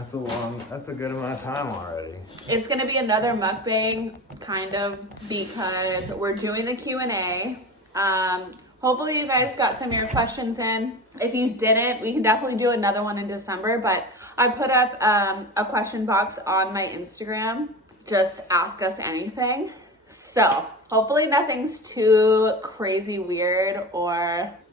That's a good amount of time already. It's gonna be another mukbang, kind of, because we're doing the Q&A. Hopefully you guys got some of your questions in. If you didn't, we can definitely do another one in December, but I put up a question box on my Instagram. Just ask us anything. So hopefully nothing's too crazy weird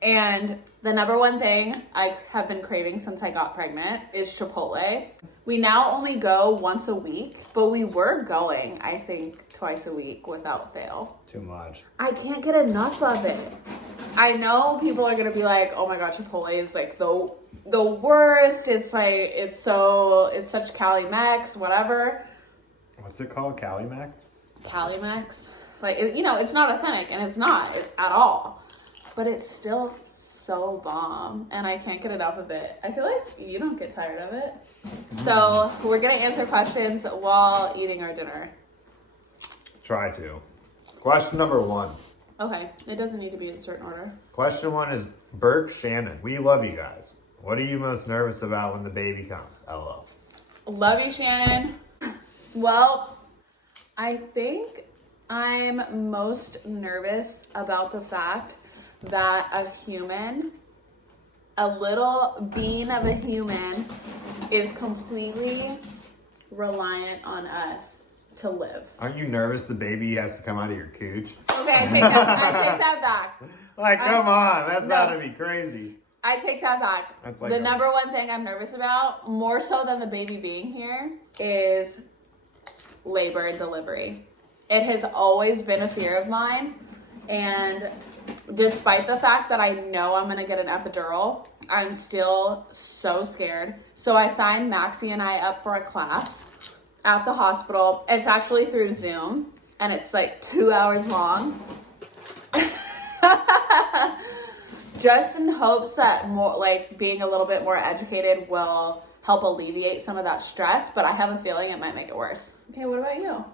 and the number one thing I have been craving since I got pregnant is Chipotle. We now only go once a week, but we were going, I think, twice a week without fail. Too much. I can't get enough of it. I know people are gonna be like, oh my god, Chipotle is like the worst. It's like, it's such Cali Max, whatever. What's it called? Cali Max? Cali Max. Like, it's not authentic, and it's not at all. But it's still so bomb, and I can't get enough of it. I feel like you don't get tired of it. So we're gonna answer questions while eating our dinner. Try to. Question number 1. Okay, it doesn't need to be in a certain order. Question 1 is Burke Shannon. We love you guys. What are you most nervous about when the baby comes? LOL. Love you, Shannon. Well, I think I'm most nervous about the fact that a little being of a human is completely reliant on us to live. Aren't you nervous the baby has to come out of your cooch? Okay, I take that back. Like, come on, that's gotta be crazy. I take that back. That's like the number one thing I'm nervous about, more so than the baby being here, is labor and delivery. It has always been a fear of mine, and despite the fact that I know I'm gonna get an epidural, I'm still so scared. So I signed Maxi and I up for a class at the hospital. It's actually through Zoom, and it's like 2 hours long. Just in hopes that more, like, being a little bit more educated will help alleviate some of that stress, but I have a feeling it might make it worse. Okay, what about you?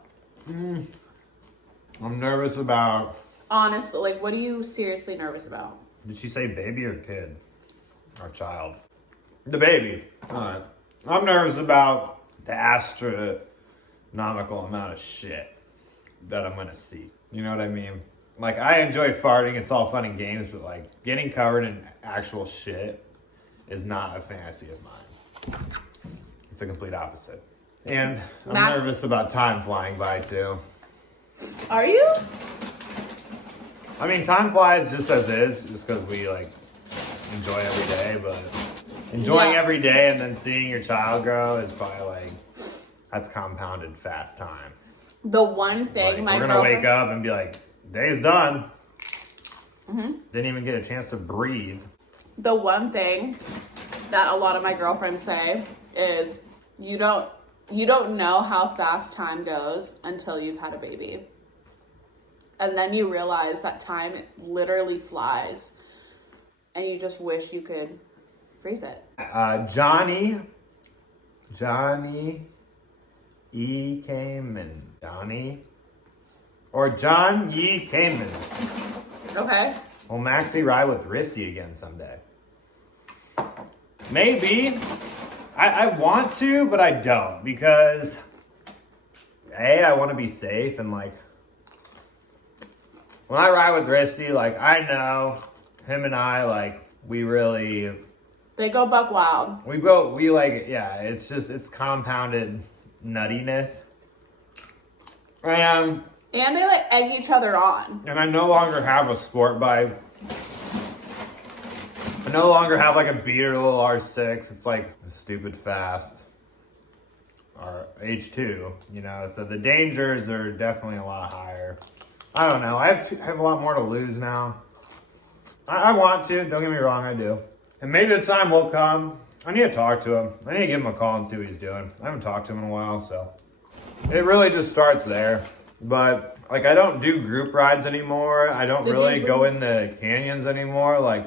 I'm nervous about... Honestly, like, what are you seriously nervous about? Did she say baby or kid? Or child? The baby. Alright. I'm nervous about the astronomical amount of shit that I'm gonna see. You know what I mean? Like, I enjoy farting, it's all fun and games, but like, getting covered in actual shit is not a fantasy of mine. It's a complete opposite. And I'm nervous about time flying by too. Are you? I mean, time flies just as is, just because we like enjoy every day, but enjoying every day and then seeing your child grow is probably like, that's compounded fast time. The one thing like, we're gonna wake up and be like, day's done. Didn't even get a chance to breathe. The one thing that a lot of my girlfriends say is you don't know how fast time goes until you've had a baby. And then you realize that time literally flies and you just wish you could freeze it. Johnny E. Kamen. Johnny or John Ye Kamens. Okay. Will Maxi ride with Risty again someday? Maybe. I want to, but I don't, because A, I want to be safe, and like when I ride with Risty, like I know him and I, like they go buck wild. It's compounded nuttiness. And they like egg each other on. And I no longer have a sport bike. I no longer have like a beater little R6. It's like a stupid fast or H2, you know. So the dangers are definitely a lot higher. I don't know. I have a lot more to lose now. I want to. Don't get me wrong, I do. And maybe the time will come. I need to talk to him. I need to give him a call and see what he's doing. I haven't talked to him in a while, so it really just starts there. But like, I don't do group rides anymore. I don't really go in the canyons anymore. Like,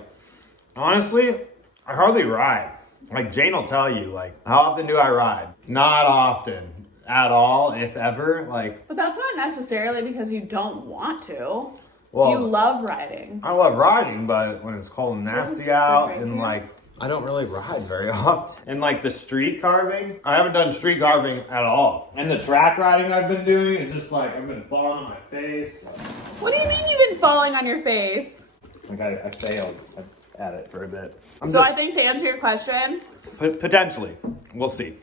honestly, I hardly ride. Like, Jane will tell you, like, how often do I ride? Not often at all, if ever. Like, but that's not necessarily because you don't want to. Well, you love riding. I love riding, but when it's cold and nasty out, and like I don't really ride very often. And like the street carving, I haven't done street carving at all. And the track riding I've been doing is just like, I've been falling on my face. What do you mean you've been falling on your face? Like I failed at it for a bit. I think to answer your question. Potentially. We'll see.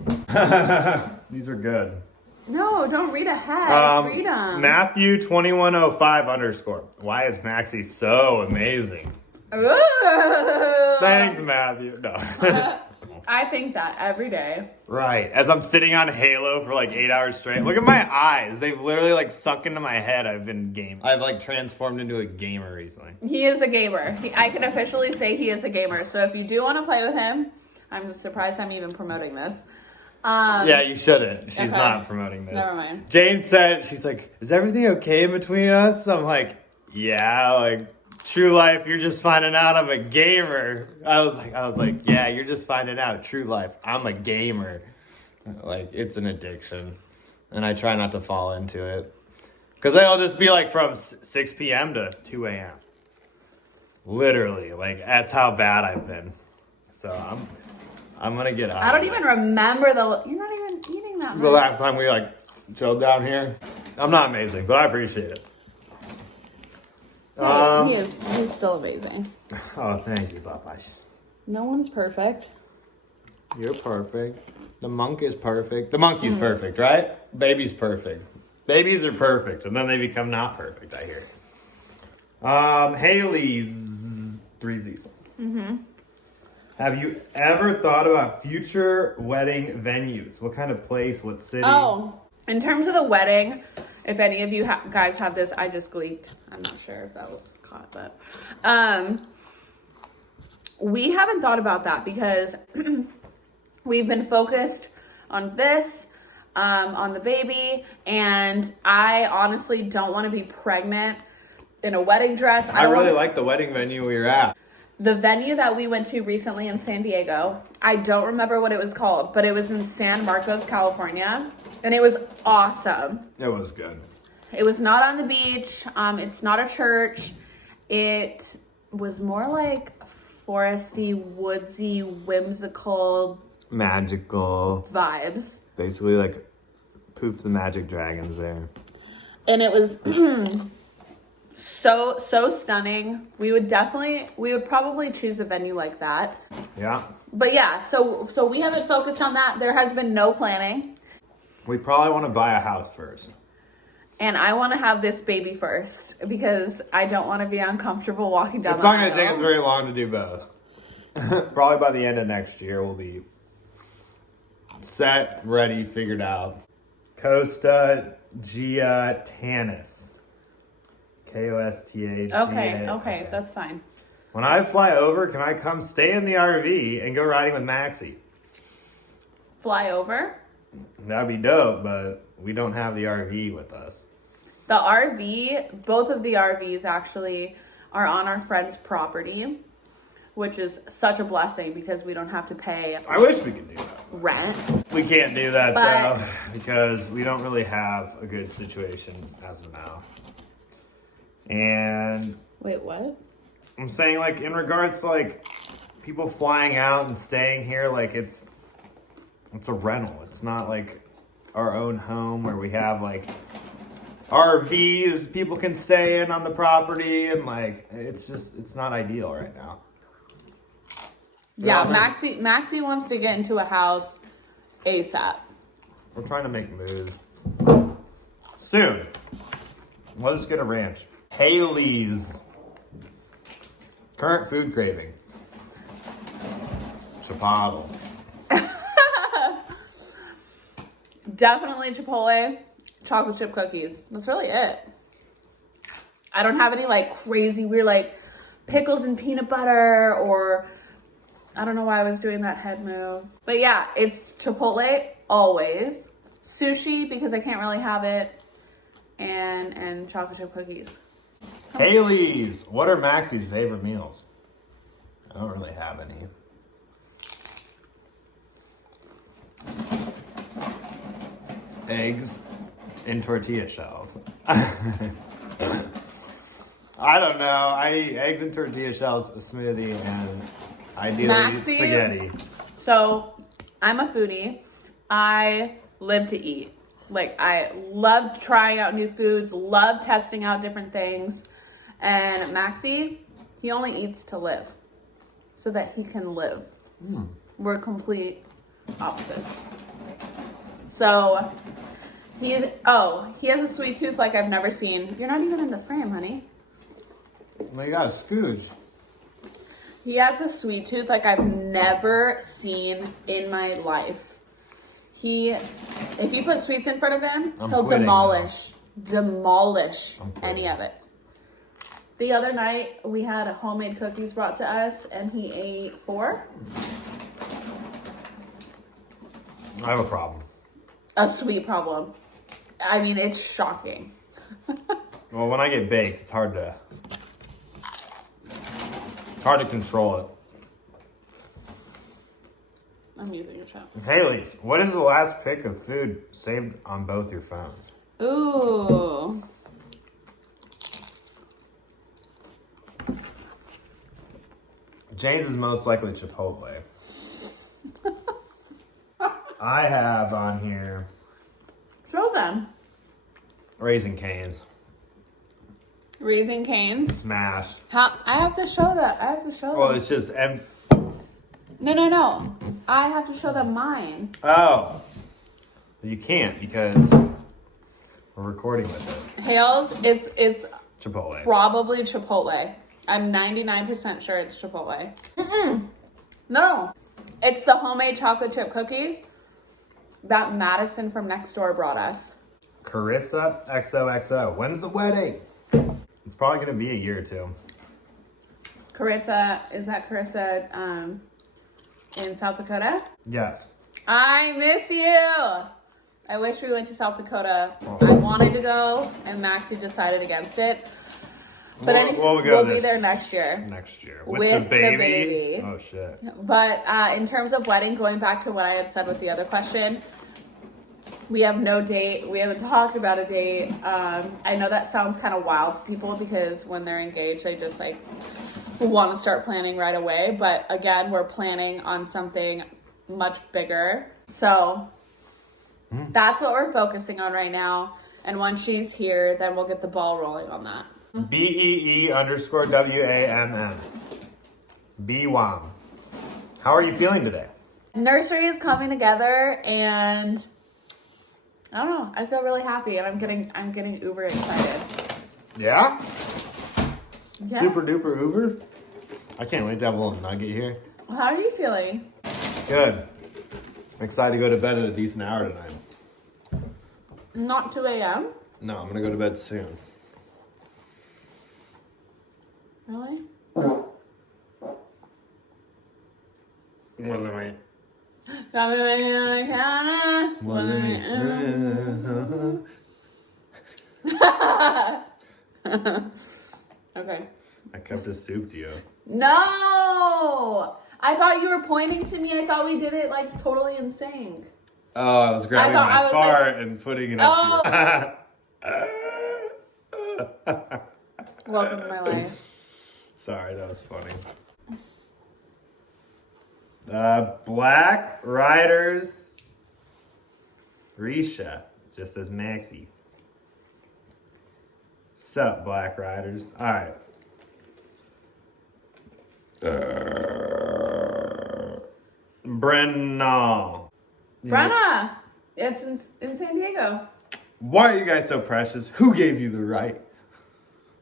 These are good. No, don't read ahead. Read them. Matthew 2105 _. Why is Maxi so amazing? Ooh. Thanks, Matthew. No. I think that every day. Right. As I'm sitting on Halo for like 8 hours straight. Look at my eyes. They've literally like sunk into my head. I've like transformed into a gamer recently. He is a gamer. I can officially say he is a gamer. So if you do want to play with him, I'm surprised I'm even promoting this. Yeah, you shouldn't. She's okay. not promoting this. Never mind. Jane said, she's like, is everything okay in between us? I'm like, yeah, like true life, you're just finding out I'm a gamer. I was like, yeah, you're just finding out true life. I'm a gamer. Like, it's an addiction. And I try not to fall into it. Because it'll just be like from 6 p.m. to 2 a.m. Literally, like that's how bad I've been. So I'm gonna get out. I don't even remember you're not even eating that much. The last time we like chilled down here. I'm not amazing, but I appreciate it. He's still amazing. Oh, thank you, Papash. No one's perfect. You're perfect. The monk is perfect. The monkey's perfect, right? Baby's perfect. Babies are perfect, and then they become not perfect, I hear. Haley's 3 Z's. Have you ever thought about future wedding venues? What kind of place? What city? Oh, in terms of the wedding, if any of you guys have this, I just gleeked. I'm not sure if that was caught, but we haven't thought about that because we've been focused on this, on the baby, and I honestly don't want to be pregnant in a wedding dress. I really like the wedding venue we were at. The venue that we went to recently in San Diego, I don't remember what it was called, but it was in San Marcos, California, and it was awesome. It was good. It was not on the beach. It's not a church. It was more like foresty, woodsy, whimsical, magical vibes. Basically, like Poof the Magic Dragon's there. And it was so stunning. We would probably choose a venue like that. Yeah. But yeah, so we haven't focused on that. There has been no planning. We probably want to buy a house first. And I want to have this baby first because I don't want to be uncomfortable walking down It's the not aisle. going to take us very long to do both. Probably by the end of next year, we'll be set, ready, figured out. Costa Giatanis. Kosta. Okay, that's fine. When I fly over, can I come stay in the RV and go riding with Maxi? Fly over? That'd be dope, but we don't have the RV with us. The RV, both of the RVs actually are on our friend's property, which is such a blessing because we don't have to pay I wish we could do that. rent. We can't do that though because we don't really have a good situation as of now. And wait, what? I'm saying like in regards to like people flying out and staying here, like it's a rental. It's not like our own home where we have like RVs people can stay in on the property and like it's not ideal right now. Yeah, Maxy wants to get into a house ASAP. We're trying to make moves. Soon. Let us get a ranch. Haley's current food craving. Chipotle. Definitely Chipotle, chocolate chip cookies. That's really it. I don't have any like crazy weird like pickles and peanut butter or I don't know why I was doing that head move. But yeah, it's Chipotle always. Sushi because I can't really have it. And chocolate chip cookies. Haley's. What are Maxie's favorite meals? I don't really have any. Eggs in tortilla shells. I don't know. I eat eggs and tortilla shells, a smoothie, and Ideally, Maxi. spaghetti. So, I'm a foodie. I live to eat. Like, I love trying out new foods, love testing out different things. And Maxi, he only eats to live so that he can live. We're complete opposites. So, he has a sweet tooth like I've never seen. You're not even in the frame, honey. Well, you got a scooch. He has a sweet tooth like I've never seen in my life. If you put sweets in front of him, he'll demolish any of it. The other night, we had homemade cookies brought to us, and he ate 4. I have a problem. A sweet problem. I mean, it's shocking. Well, when I get baked, it's hard to control it. I'm using your chop. Haley's, what is the last pic of food saved on both your phones? Ooh. Jane's is most likely Chipotle. I have on here Show them. Raising Cane's. Raising Cane's. Smashed. How? I have to show that. I have to show Well, them. it's just No. I have to show them mine. Oh. You can't because we're recording with it. Hales, it's Chipotle. probably Chipotle. I'm 99% sure it's Chipotle. No. It's the homemade chocolate chip cookies that Madison from next door brought us. Carissa XOXO. When's the wedding? It's probably going to be a year or 2. Carissa, is that Carissa in South Dakota? Yes. I miss you. I wish we went to South Dakota. I wanted to go, and Maxy decided against it. But we'll be there next year. Next year. With the baby. Oh, shit. But in terms of wedding, going back to what I had said with the other question, we have no date. We haven't talked about a date. I know that sounds kind of wild to people because when they're engaged, they just like want to start planning right away. But again, we're planning on something much bigger. So that's what we're focusing on right now. And once she's here, then we'll get the ball rolling on that. BEE_WAMM. BWAM. How are you feeling today? Nursery is coming together, and I don't know. I feel really happy, and I'm getting uber excited. Yeah? Yeah. Super duper uber? I can't wait to have a little nugget here. How are you feeling? Good. I'm excited to go to bed at a decent hour tonight. Not 2 a.m.? No, I'm going to go to bed soon. Really? Wasn't me. Okay. I kept the soup to you. No! I thought you were pointing to me. I thought we did it like totally in sync. Oh, I was grabbing my fart and putting it up to you. Welcome to my life. Sorry, that was funny. Black Riders Risha, just as Maxi. Sup, Black Riders. All right. Brenna. Brenna! It's in San Diego. Why are you guys so precious? Who gave you the right?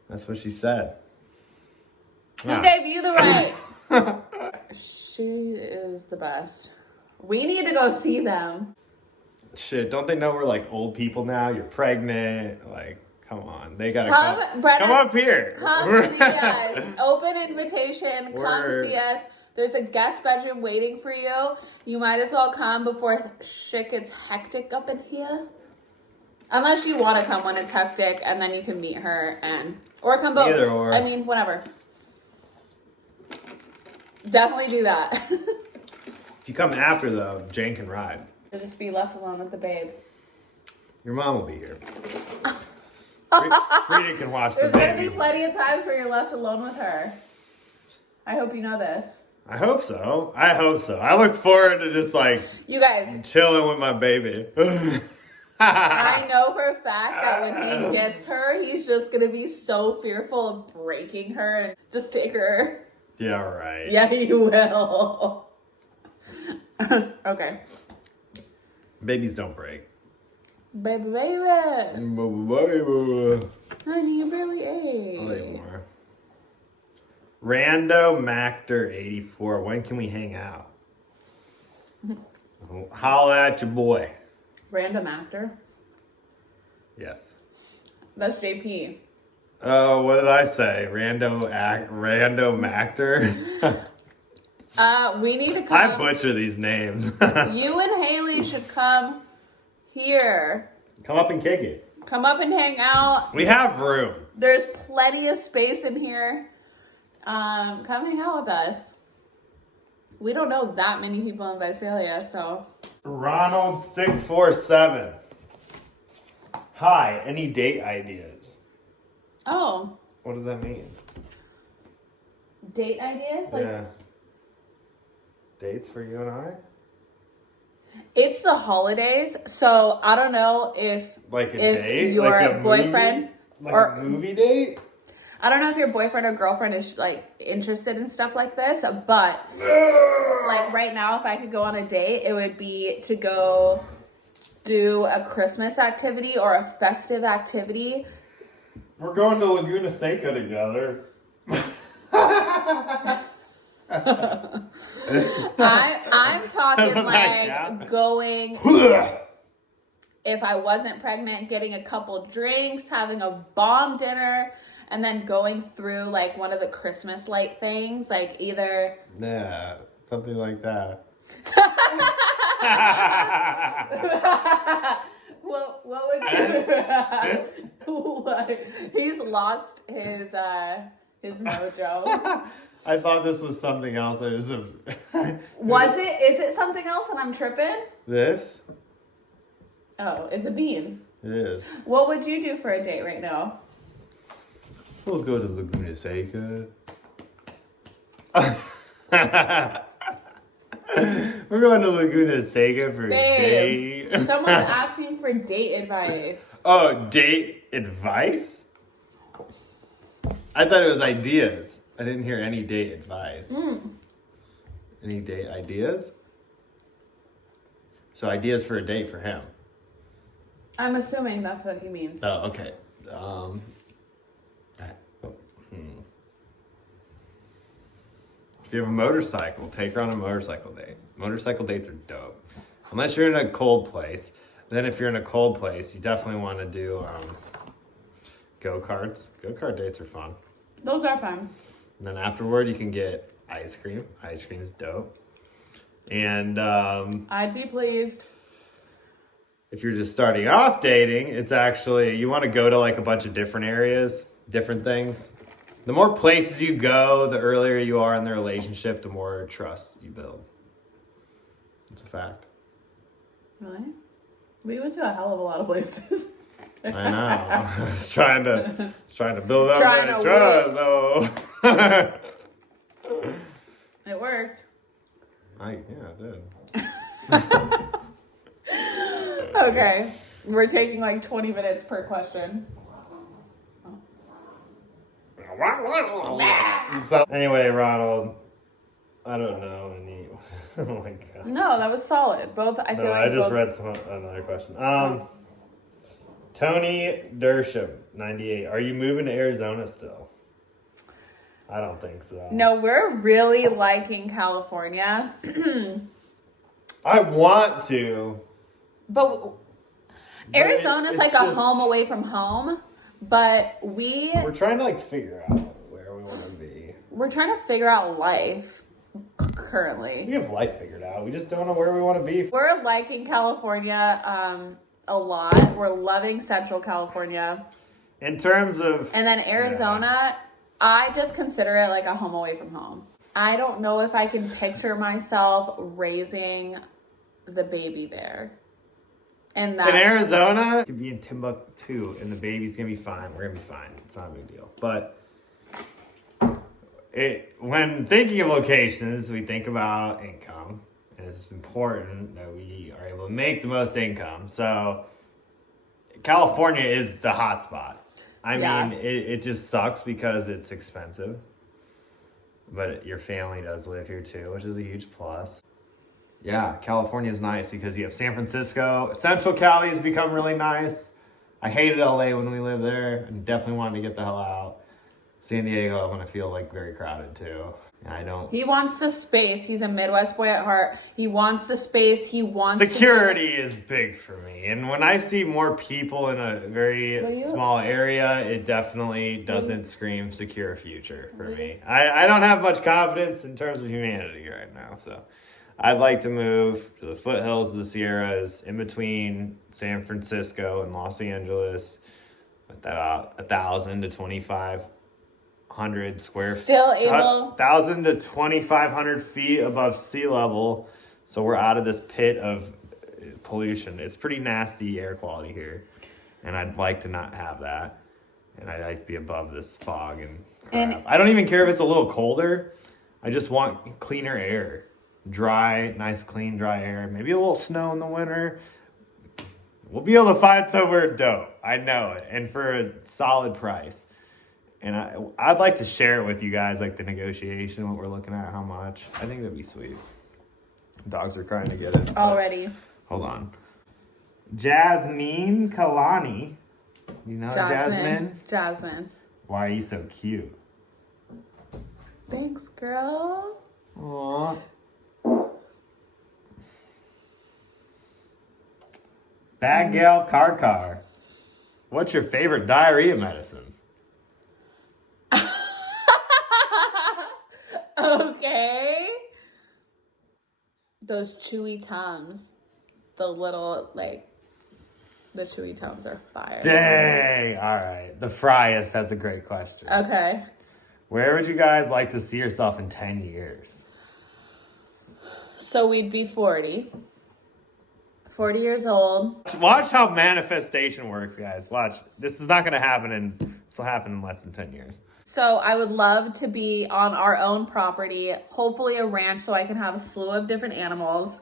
That's what she said. Who gave you the right? She is the best. We need to go see them. Shit, don't they know we're like old people now? You're pregnant. Like, come on. They gotta Come, Brenna, come up here. Come see us. Open invitation. Come Word. see us. There's a guest bedroom waiting for you. You might as well come before shit gets hectic up in here. Unless you want to come when it's hectic, and then you can meet her or come both. Either or. I mean, whatever. Definitely do that. If you come after, though, Jane can ride. You'll just be left alone with the babe. Your mom will be here. Frida can watch the There's going to baby. be plenty of times where you're left alone with her. I hope you know this. I hope so. I hope so. I look forward to just like You guys, chilling with my baby. I know for a fact that when he gets her, he's just gonna be so fearful of breaking her and just take her. Yeah, right. Yeah, you will. Okay. Babies don't break. Baby, baby. Baby. Honey, you barely ate. I'll eat more. Rando Mactor 84. When can we hang out? Holla at your boy. Random actor. Yes. That's JP. Oh, what did I say? Random Mactor. We need to come. I butcher these names. You and Haley should come here. Come up and kick it. Come up and hang out. We have room. There's plenty of space in here. Come hang out with us. We don't know that many people in Visalia, so. Ronald 647. Hi, any date ideas? Oh. What does that mean? Date ideas? Yeah. Dates for you and I? It's the holidays, so I don't know if Like a date? your Like a boyfriend movie? or a movie date? I don't know if your boyfriend or girlfriend is like interested in stuff like this, but like right now, if I could go on a date, it would be to go do a Christmas activity or a festive activity. We're going to Laguna Seca together. I'm talking Doesn't that like count? going, if I wasn't pregnant, getting a couple drinks, having a bomb dinner, and then going through like one of the Christmas light things, like either Yeah, something like that. what would you what? He's lost his mojo. I thought this was something else. It was Is it something else and I'm tripping? This? Oh, it's a bean. It is. What would you do for a date right now? We'll go to Laguna Seca. We're going to Laguna Seca for a Babe, date. someone's asking for date advice. Oh, date advice? I thought it was ideas. I didn't hear any date advice. Any date ideas? So ideas for a date for him. I'm assuming that's what he means. Oh, okay. If you have a motorcycle, take her on a motorcycle date. Motorcycle dates are dope. Unless you're in a cold place. Then if you're in a cold place, you definitely want to do go-karts. Go-kart dates are fun. Those are fun. And then afterward, you can get ice cream. Ice cream is dope. And I'd be pleased. if you're just starting off dating, it's actually, you want to go to like a bunch of different areas, different things. The more places you go, the earlier you are in the relationship, the more trust you build. It's a fact. Really? We went to a hell of a lot of places. I know. I was trying to build up Trying that to trust, though. It worked. Yeah, it did. Okay. We're taking like 20 minutes per question. So anyway, Ronald, I don't know any. Oh my god. No, that was solid. Both, I feel No, like I just both- read another question. Tony Dersham, 98. Are you moving to Arizona still? I don't think so. No, we're really liking California. I want to. But Arizona's it's like a just- home away from home. But We're trying to like figure out where we want to be. we're trying to figure out life currently. We have life figured out. We just don't know where we want to be. We're liking California a lot. We're loving Central California. In terms of. And then Arizona, I just consider it like a home away from home. I don't know if I can picture myself raising the baby there. And that In Arizona, it could be in Timbuktu, and the baby's gonna be fine. We're gonna be fine. It's not a big deal. But when thinking of locations, we think about income. And it's important that we are able to make the most income. So California is the hot spot. I mean, it just sucks because it's expensive. But your family does live here too, which is a huge plus. Yeah, California is nice because you have San Francisco. Central Cali has become really nice. I hated LA when we lived there and definitely wanted to get the hell out. San Diego, I'm going to feel like very crowded too. And I don't. He wants the space. He's a Midwest boy at heart. He wants the space. He wants security is big for me. And when I see more people in a very small area, it definitely doesn't scream secure future for me. I don't have much confidence in terms of humanity right now. So I'd like to move to the foothills of the Sierras in between San Francisco and Los Angeles with about 1,000 to 2,500 square feet. Still able. 1,000 to 2,500 feet above sea level. So we're out of this pit of pollution. It's pretty nasty air quality here. And I'd like to not have that. And I'd like to be above this fog and crap. I don't even care if it's a little colder. I just want cleaner air. Dry, nice, clean, dry air. Maybe a little snow in the winter. We'll be able to find somewhere dope. I know it. And for a solid price. And I'd like to share it with you guys, like the negotiation, what we're looking at, how much. I think that'd be sweet. Dogs are trying to get it. Already. Hold on. Jasmine Kalani. You know Jasmine? Jasmine. Why are you so cute? Thanks, girl. Aww. Bad Gal Car. What's your favorite diarrhea medicine? Okay. Those chewy Tums. The little, the chewy Tums are fire. Dang. All right. The Fryest, that's a great question. Okay. Where would you guys like to see yourself in 10 years? So we'd be 40. 40 years old. Watch how manifestation works, guys. Watch. This is not going to happen this will happen in less than 10 years. So I would love to be on our own property, hopefully a ranch so I can have a slew of different animals.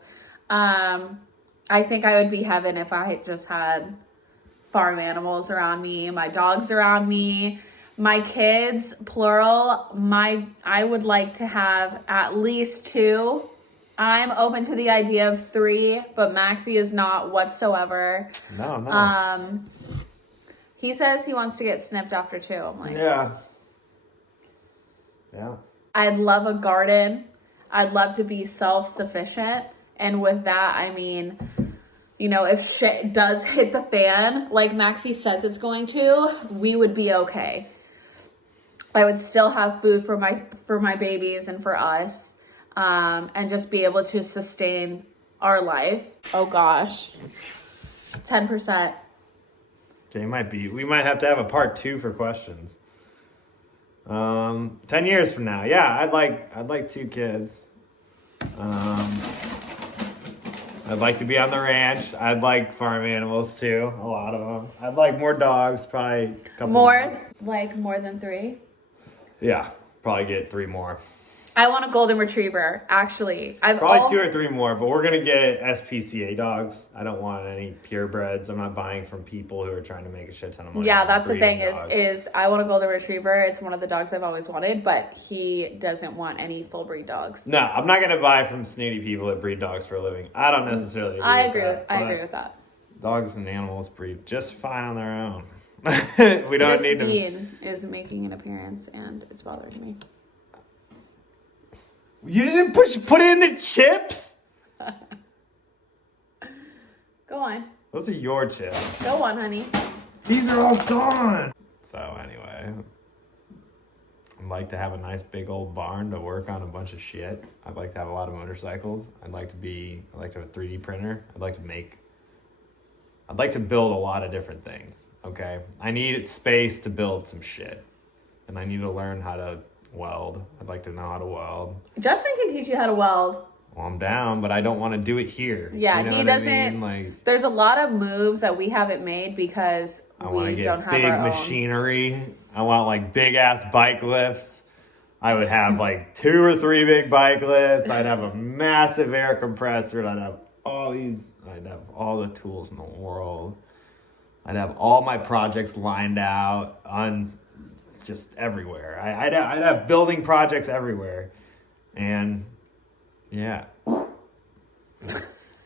I think I would be heaven if I just had farm animals around me, my dogs around me, my kids, plural. I would like to have at least 2. I'm open to the idea of 3, but Maxi is not whatsoever. No. He says he wants to get snipped after 2. I'm like, yeah. I'd love a garden. I'd love to be self-sufficient. And with that, I mean, if shit does hit the fan, like Maxi says it's going to, we would be okay. I would still have food for my babies and for us. And just be able to sustain our life. Oh gosh. 10%. Okay, we might have to have a part 2 for questions. 10 years from now. Yeah, I'd like 2 kids. I'd like to be on the ranch. I'd like farm animals too, a lot of them. I'd like more dogs, probably a couple more. More than 3? Yeah, probably get 3 more. I want a golden retriever, actually. Probably 2 or 3 more, but we're going to get SPCA dogs. I don't want any purebreds. I'm not buying from people who are trying to make a shit ton of money. Yeah, that's the thing is I want a golden retriever. It's one of the dogs I've always wanted, but he doesn't want any full breed dogs. No, I'm not going to buy from snooty people that breed dogs for a living. I don't necessarily agree with that. Dogs and animals breed just fine on their own. We don't need This bean is making an appearance and it's bothering me. You didn't put it in the chips? Go on. Those are your chips. Go on, honey. These are all gone. So anyway, I'd like to have a nice big old barn to work on a bunch of shit. I'd like to have a lot of motorcycles. I'd like to have a 3D printer. I'd like to build a lot of different things. Okay. I need space to build some shit. And I need to learn how to weld. I'd like to know how to weld. Justin can teach you how to weld. Well, I'm down, but I don't want to do it here. Yeah, he doesn't. I mean? There's a lot of moves that we haven't made because we don't have our own machinery. I want big ass bike lifts. I would have like 2 or 3 big bike lifts. I'd have a massive air compressor. And I'd have all the tools in the world. I'd have all my projects lined out on just everywhere. I'd have building projects everywhere. And yeah.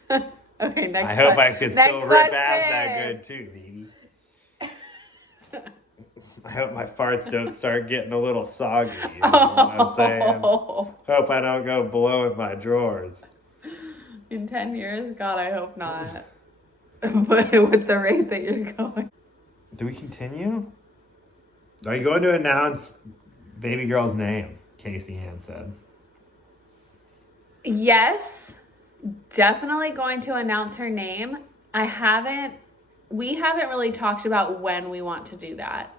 Okay, next I hope I could still rip question. ass that good too, baby. I hope my farts don't start getting a little soggy. You know what I'm saying? Hope I don't go blowing my drawers. In 10 years? God, I hope not. But with the rate that you're going. Do we continue? Are you going to announce baby girl's name? Casey Ann said. Yes, definitely going to announce her name. We haven't really talked about when we want to do that.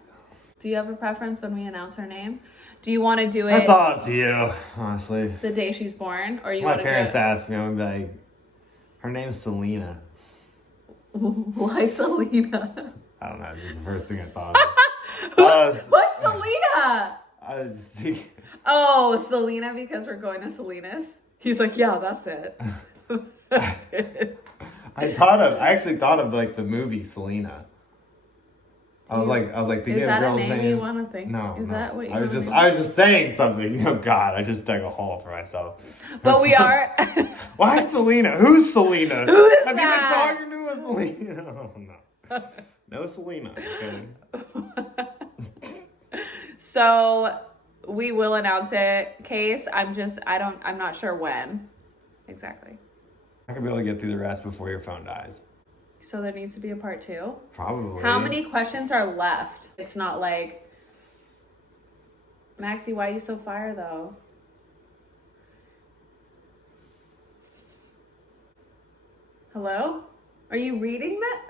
Do you have a preference when we announce her name? Do you want to do it? That's all up to you, honestly. The day she's born, or you My want to do it? parents asked me, I'm gonna be like, her name's Selena. Why Selena? I don't know. It's just the first thing I thought of. What's Selena? I was just thinking. Oh, Selena, because we're going to Selena's. He's like, yeah, that's it. That's it. I actually thought of like the movie Selena. I was like, thinking Is of that a girl's name you want to think? No, Is no. that what you I was want just saying something. Oh God, I just dug a hole for myself. But we are. Why Selena? Who's Selena? Who is Have that? you been talking to a Selena? Oh, no. No Selena. Okay. So we will announce it, Case. I'm not sure when exactly. I could be able to get through the rest before your phone dies. So there needs to be a part 2? Probably. How many questions are left? It's not like, Maxi, why are you so fire though? Hello? Are you reading that?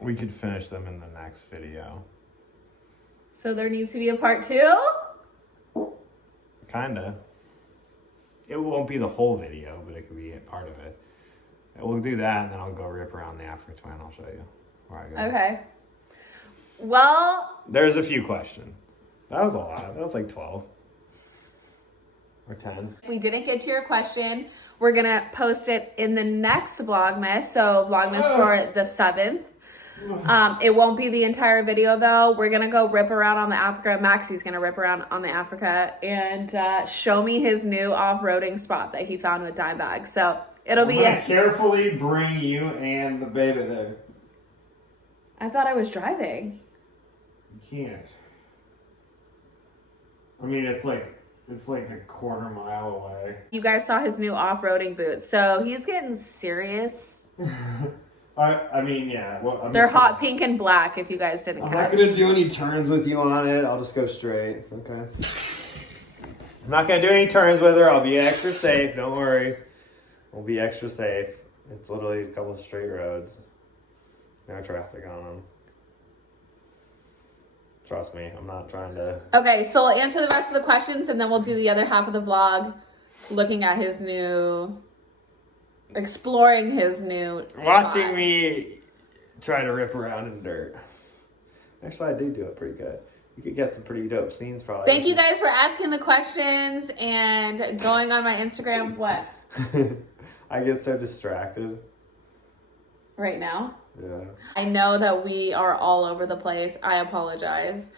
We could finish them in the next video. So there needs to be a part 2? Kinda. It won't be the whole video, but it could be a part of it. We'll do that, and then I'll go rip around the Africa twin. I'll show you where I go. Okay. Well, There's a few questions. That was a lot. That was like 12. Or 10. if we didn't get to your question, we're going to post it in the next Vlogmas. So Vlogmas for the 7th. It won't be the entire video though. We're going to go rip around on the Africa. Maxie's going to rip around on the Africa and show me his new off-roading spot that he found with dime bags. So it'll be carefully bring you and the baby there. I thought I was driving. You can't. I mean, it's like a quarter mile away. You guys saw his new off-roading boots. So he's getting serious. I mean, yeah. Well, They're hot pink and black if you guys didn't I'm catch. not going to do any turns with you on it. I'll just go straight. Okay. I'm not going to do any turns with her. I'll be extra safe. Don't worry. We'll be extra safe. It's literally a couple of straight roads. No traffic on them. Trust me. I'm not trying to... Okay, so we'll answer the rest of the questions and then we'll do the other half of the vlog looking at his new... exploring his new Watching spot. me try to rip around in dirt. Actually, I do it pretty good. You could get some pretty dope scenes probably. Thank you guys for asking the questions and going on my Instagram. What? I get so distracted. Right now? Yeah. I know that we are all over the place. I apologize.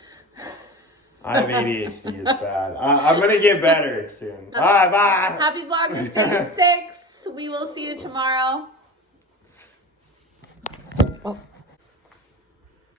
I have ADHD. It's bad. I'm going to get better soon. Bye. Happy Vlogmas Day 6. We will see you tomorrow. Oh.